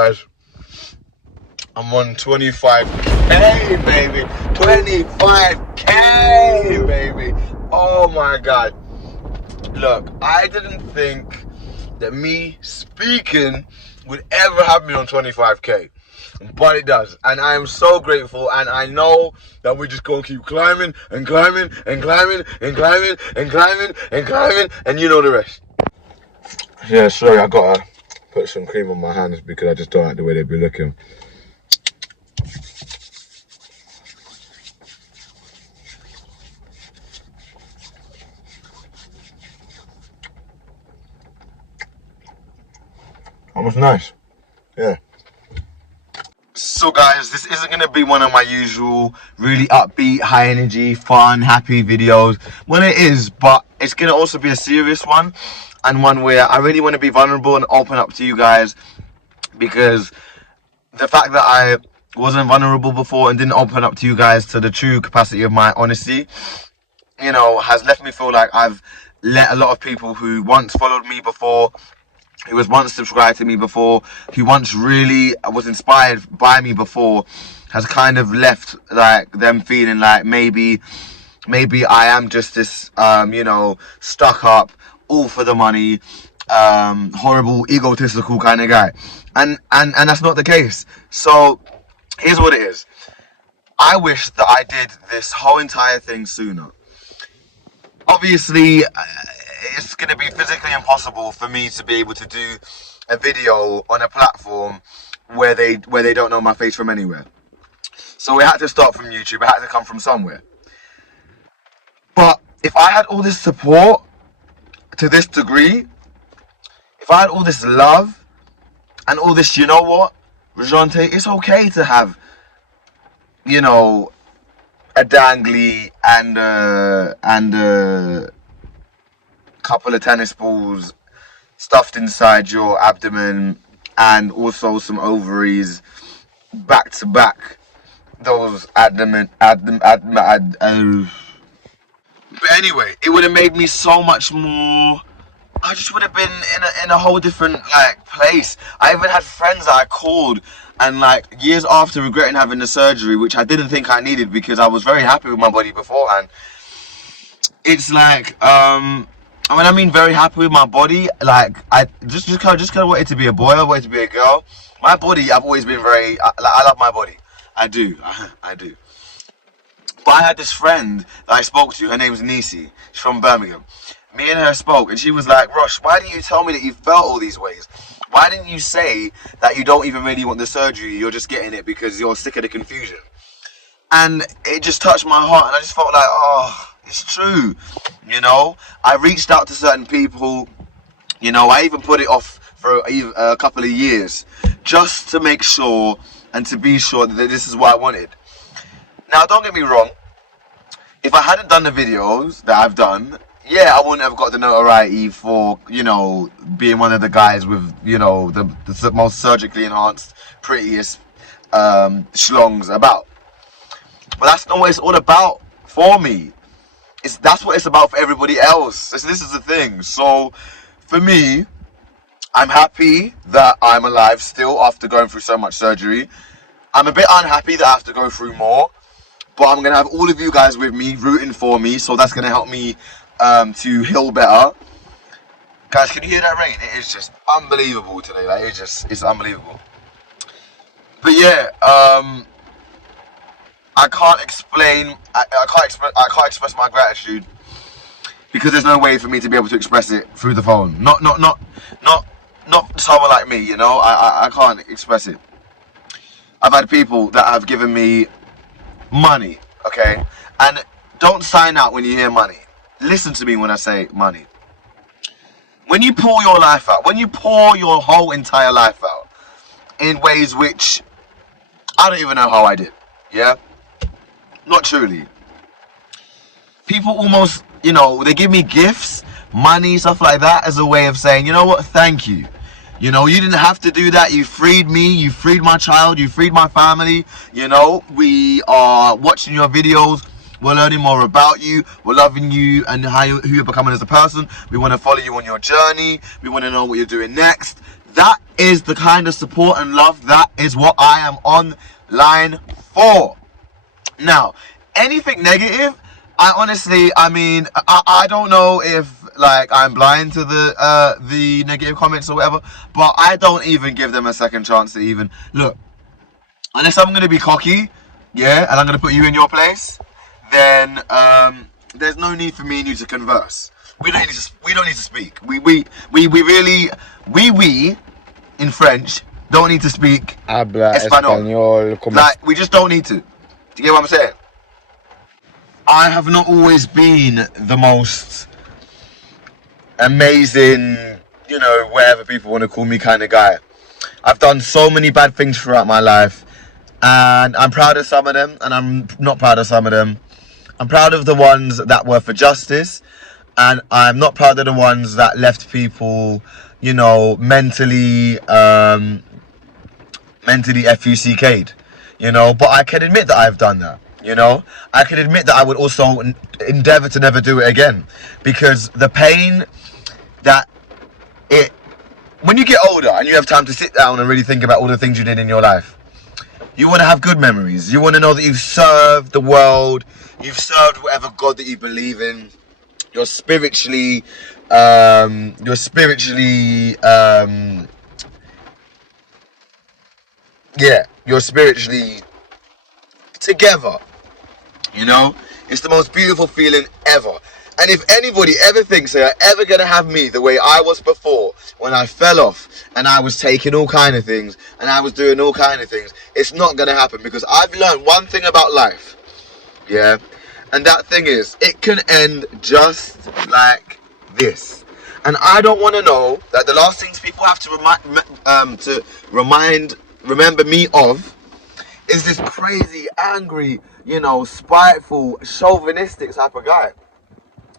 guys, I'm on 25k, baby. 25k, baby. Oh my god. Look, I didn't think that me speaking would ever have me on 25k, but it does, and I am so grateful. And I know that we're just gonna keep climbing and climbing and climbing and climbing and climbing and climbing, and you know the rest. Yeah, sorry, I gotta put some cream on my hands because I just don't like the way they be looking. That was nice. Yeah. So guys, this isn't going to be one of my usual really upbeat, high energy, fun, happy videos. Well, it is, but it's going to also be a serious one, and one where I really want to be vulnerable and open up to you guys, because the fact that I wasn't vulnerable before and didn't open up to you guys to the true capacity of my honesty, you know, has left me feel like I've let a lot of people who once followed me before, who was once subscribed to me before, who once really was inspired by me before, has kind of left like them feeling like maybe I am just this you know, stuck up, all for the money, horrible, egotistical kind of guy, and that's not the case. So here's what it is. I wish that I did this whole entire thing sooner. Obviously, it's going to be physically impossible for me to be able to do a video on a platform where they don't know my face from anywhere. So we had to start from YouTube. It had to come from somewhere. But if I had all this support to this degree, if I had all this love and all this, you know what, Roshaante, it's okay to have, you know, a dangly and a couple of tennis balls stuffed inside your abdomen, and also some ovaries back to back. Those but anyway, it would have made me so much more. I just would have been in a whole different like place. I even had friends that I called, and like years after regretting having the surgery, which I didn't think I needed because I was very happy with my body beforehand. It's like when I mean very happy with my body, like I just kind of wanted to be a boy, I wanted to be a girl. My body, I've always been very I love my body. I do. But I had this friend that I spoke to. Her name was Nisi. She's from Birmingham. Me and her spoke, and she was like, Rosh, why didn't you tell me that you felt all these ways? Why didn't you say that you don't even really want the surgery, you're just getting it because you're sick of the confusion? And it just touched my heart, and I just felt like, oh, it's true. You know, I reached out to certain people, you know, I even put it off for a couple of years just to make sure and to be sure that this is what I wanted. Now, don't get me wrong, if I hadn't done the videos that I've done, yeah, I wouldn't have got the notoriety for, you know, being one of the guys with, you know, the most surgically enhanced, prettiest schlongs about. But that's not what it's all about for me. That's what it's about for everybody else. This is the thing. So, for me, I'm happy that I'm alive still after going through so much surgery. I'm a bit unhappy that I have to go through more. But I'm going to have all of you guys with me, rooting for me. So that's going to help me to heal better. Guys, can you hear that rain? It is just unbelievable today. Like, it's unbelievable. But yeah, I can't explain. I can't express my gratitude because there's no way for me to be able to express it through the phone. Not someone like me, you know. I can't express it. I've had people that have given me money, okay? And don't sign out when you hear money. Listen to me when I say money. When you pour your life out, when you pour your whole entire life out in ways which I don't even know how I did, yeah? Not truly. People almost, you know, they give me gifts, money, stuff like that as a way of saying, you know what, thank you. You know, you didn't have to do that. You freed me. You freed my child. You freed my family. You know, we are watching your videos. We're learning more about you. We're loving you and who you're becoming as a person. We want to follow you on your journey. We want to know what you're doing next. That is the kind of support and love. That is what I am online for. Now, anything negative, I don't know if like I'm blind to the negative comments or whatever, but I don't even give them a second chance to even look. Unless I'm gonna be cocky, yeah, and I'm gonna put you in your place, then there's no need for me and you to converse. We don't need to speak. We really in French don't need to speak Habla Espanol. español. Like, we just don't need to. Do you get what I'm saying? I have not always been the most amazing, you know, whatever people want to call me kind of guy. I've done so many bad things throughout my life, and I'm proud of some of them, and I'm not proud of some of them. I'm proud of the ones that were for justice, and I'm not proud of the ones that left people, you know, mentally FUCK'd, you know. But I can admit that I've done that, you know. I can admit that I would also endeavor to never do it again, because the pain that it, when you get older and you have time to sit down and really think about all the things you did in your life, you want to have good memories. You want to know that you've served the world, you've served whatever God that you believe in. You're spiritually together. You know, it's the most beautiful feeling ever. And if anybody ever thinks they're ever gonna have me the way I was before, when I fell off and I was taking all kind of things and I was doing all kind of things, it's not gonna happen, because I've learned one thing about life, yeah, and that thing is, it can end just like this. And I don't want to know that the last things people have to remember me of is this crazy, angry, you know, spiteful, chauvinistic type of guy.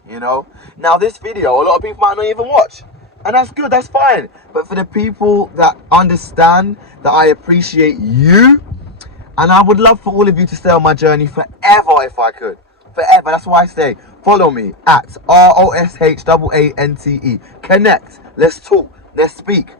You know, now this video a lot of people might not even watch, and that's good, that's fine. But for the people that understand that I appreciate you, and I would love for all of you to stay on my journey forever if I could. Forever. That's why I say follow me at RoshAante. Connect. Let's talk. Let's speak.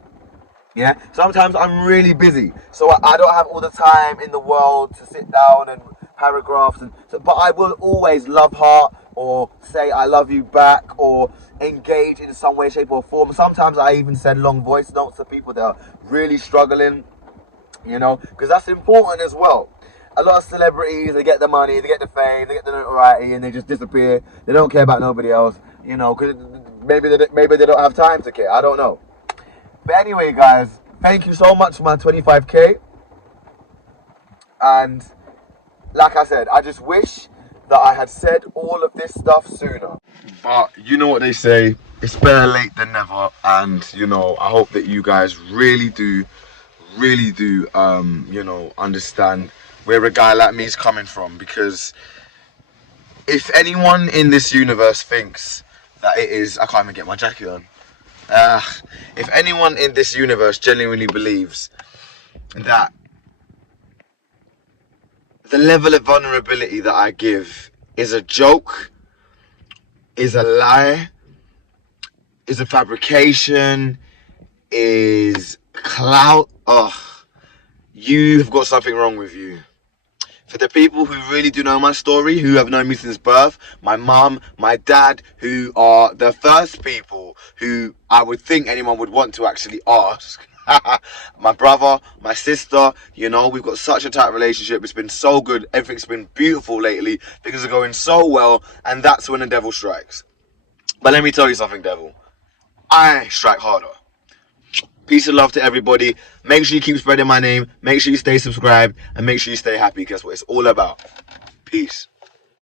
Yeah. Sometimes I'm really busy, so I don't have all the time in the world to sit down and paragraphs but I will always love heart or say I love you back or engage in some way, shape or form. Sometimes I even send long voice notes to people that are really struggling, you know, because that's important as well. A lot of celebrities, they get the money, they get the fame, they get the notoriety, and they just disappear. They don't care about nobody else, you know, because maybe they don't have time to care. I don't know. But anyway, guys, thank you so much for my 25k. And like I said, I just wish that I had said all of this stuff sooner. But you know what they say, it's better late than never. And, you know, I hope that you guys really do, you know, understand where a guy like me is coming from. Because if anyone in this universe thinks that it is, I can't even get my jacket on. If anyone in this universe genuinely believes that the level of vulnerability that I give is a joke, is a lie, is a fabrication, is clout, you've got something wrong with you. For the people who really do know my story, who have known me since birth, my mum, my dad, who are the first people who I would think anyone would want to actually ask. My brother, my sister, you know, we've got such a tight relationship. It's been so good. Everything's been beautiful lately. Things are going so well, and that's when the devil strikes. But let me tell you something, devil. I strike harder. Peace and love to everybody. Make sure you keep spreading my name. Make sure you stay subscribed. And make sure you stay happy, because that's what it's all about. Peace.